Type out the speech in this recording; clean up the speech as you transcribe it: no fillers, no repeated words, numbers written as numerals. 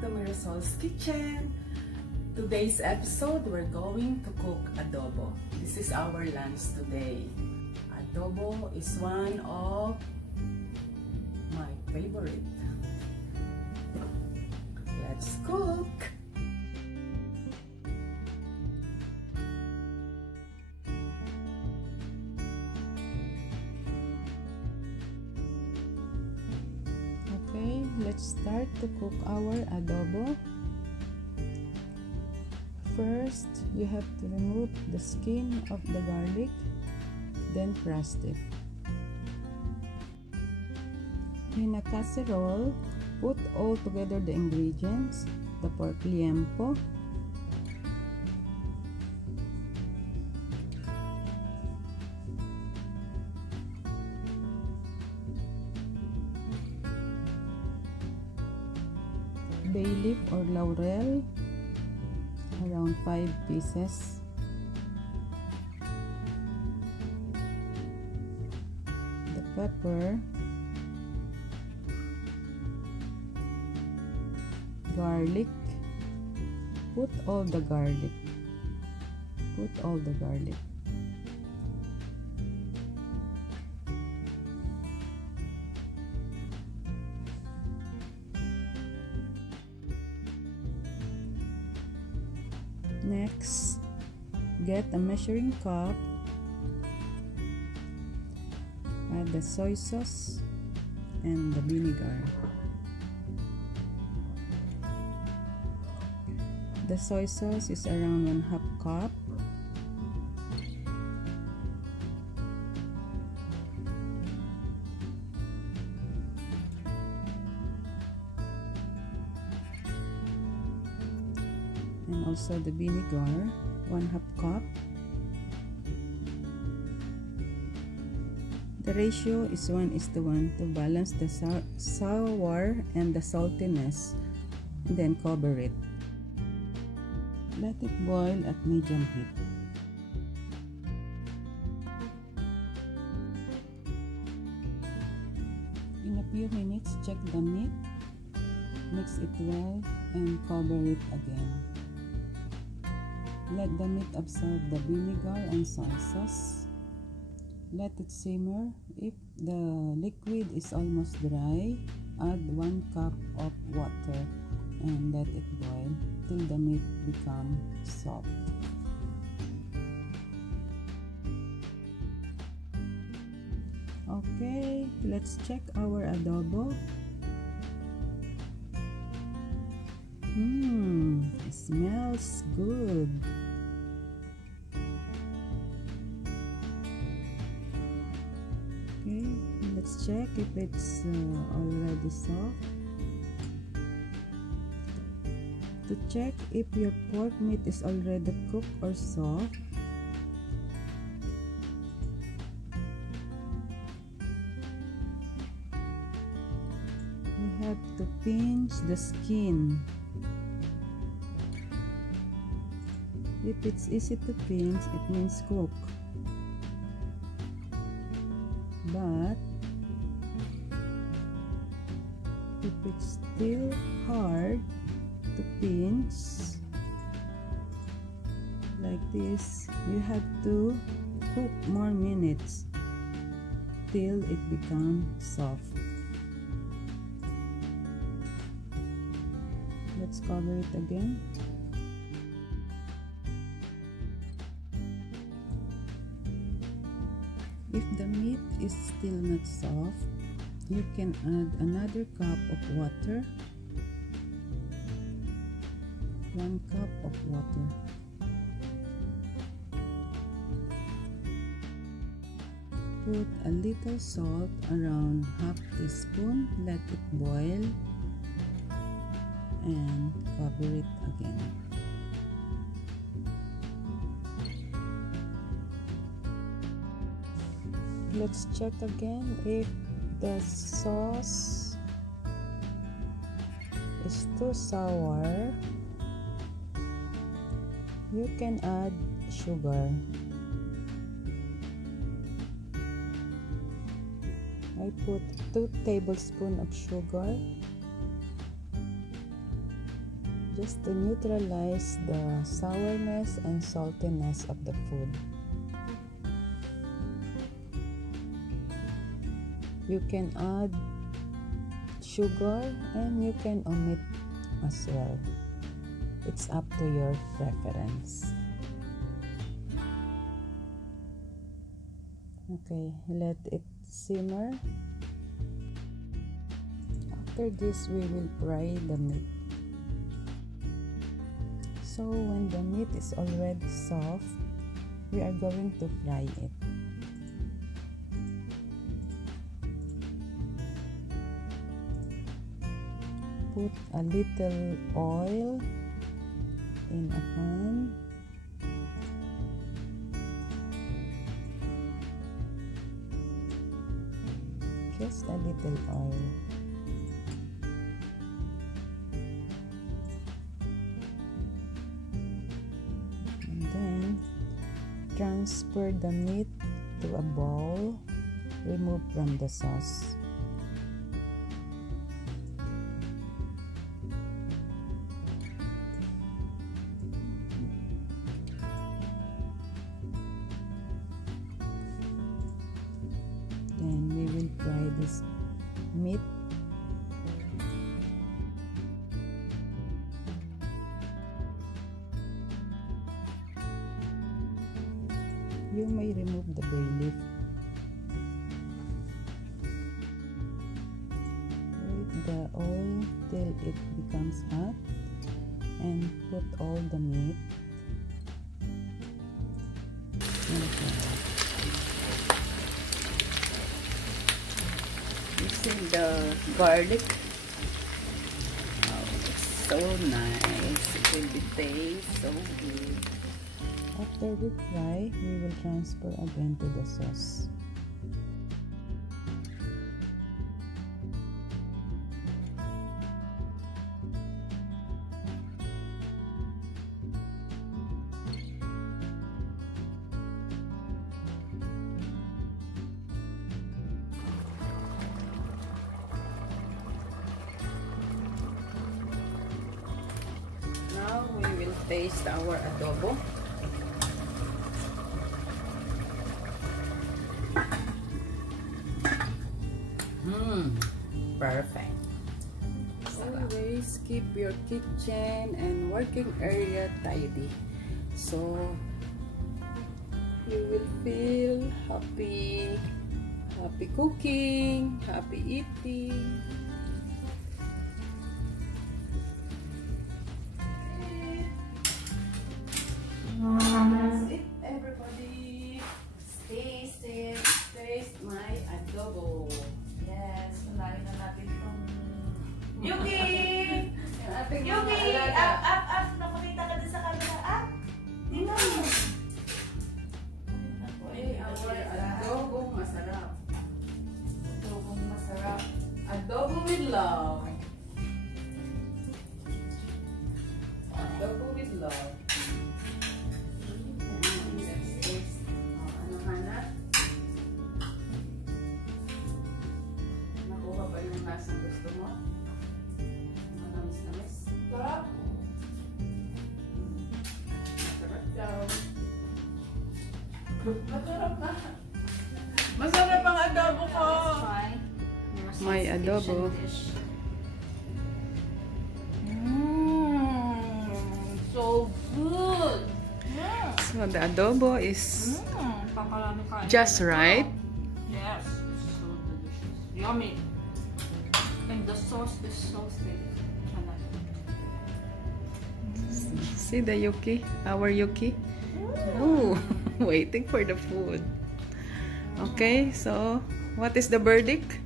to Mirasol's Kitchen. Today's episode, we're going to cook adobo. This is our lunch today. Adobo is one of my favorite. Let's cook! Okay, let's start to cook our adobo. First, you have to remove the skin of the garlic, then crust it. In a casserole, put all together the ingredients, the pork liempo, Bayleaf or Laurel, around 5 pieces, the pepper, garlic, put all the garlic, Next, get a measuring cup, add the soy sauce and the vinegar. The soy sauce is around 1/2 cup. And also the vinegar, 1/2 cup. The ratio is 1:1 to balance the sour and the saltiness, and then cover it. Let it boil at medium heat. In a few minutes, check the meat, mix it well, and cover it again. Let the meat absorb the vinegar and soy sauce. Let it simmer. If the liquid is almost dry, add 1 cup of water and let it boil till the meat becomes soft. Okay, let's check our adobo. It smells good. Okay, let's check if it's already soft. To check if your pork meat is already cooked or soft, you have to pinch the skin. If it's easy to pinch, it means cook. But if it's still hard to pinch like this, you have to cook more minutes till it becomes soft. Let's cover it again. If the meat is still not soft, you can add another cup of water. 1 cup of water. Put a little salt, around 1/2 teaspoon, let it boil, and cover it again. Let's check again if the sauce is too sour. You can add sugar. I put 2 tablespoons of sugar. just to neutralize the sourness and saltiness of the food. You can add sugar and you can omit as well. It's up to your preference. Okay, let it simmer. After this, we will fry the meat. So when the meat is already soft, we are going to fry it. Put a little oil in a pan. Just a little oil. And then transfer the meat to a bowl. Remove from the sauce. Then we will fry this meat. You may remove the bay leaf. Wait the oil till it becomes hot and put all the meat in the using the garlic. Oh, it's so nice. It will be taste so good. After we fry, we will transfer again to the sauce. Now we will taste our adobo. Perfect. Always keep your kitchen and working area tidy, so you will feel happy cooking, happy eating. That's it, everybody. Taste it. Taste my adobo. Yes, malayo na natin itong... Yuki! Yuki! Up! Napakita ka din sa camera. Up! Dino! Adobong masarap. Adobong masarap. Adobo with love. Adobo with love. Ano hanap? Nakuha ba yung lasang gusto mo? Manamis-namis? Sarap! Masarap daw. Masarap na! Masarap ang adobo ko! May adobo. So good! So the adobo is just right. Yes, it's so delicious. Yummy. And the sauce is so thick. See the Yuki, our Yuki. Oh, waiting for the food. Okay, so what is the verdict?